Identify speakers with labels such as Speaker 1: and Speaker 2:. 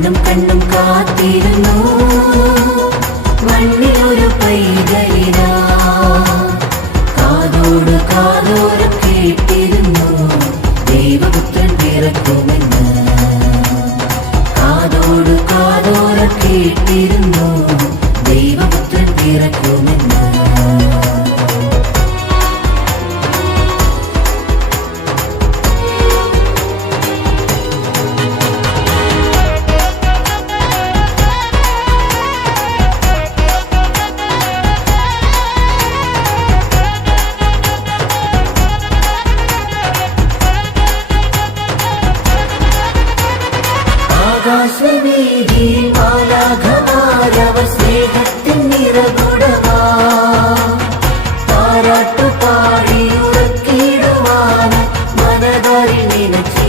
Speaker 1: കണ്ണും കണ്ണും കാത്തിരുന്നു. മണ്ണിലൊരു പൈതലിനാ. കാതോട് കാതോരം കേട്ടിരുന്നു. ദൈവപുത്രൻ പിറക്കുമെന്ന്. കാതോട് കാതോരം കേട്ടിരുന്നു. ദൈവപുത്രൻ പിറക്കുമെന്ന്. ശാശ്വതീതി മാലാഖമാരവർ സ്നേഹത്തിൻ നിറകുടവാ പാരാട്ടുപാടി ഉറക്കിയിടുവാൻ മനതാരി നിനച്ചി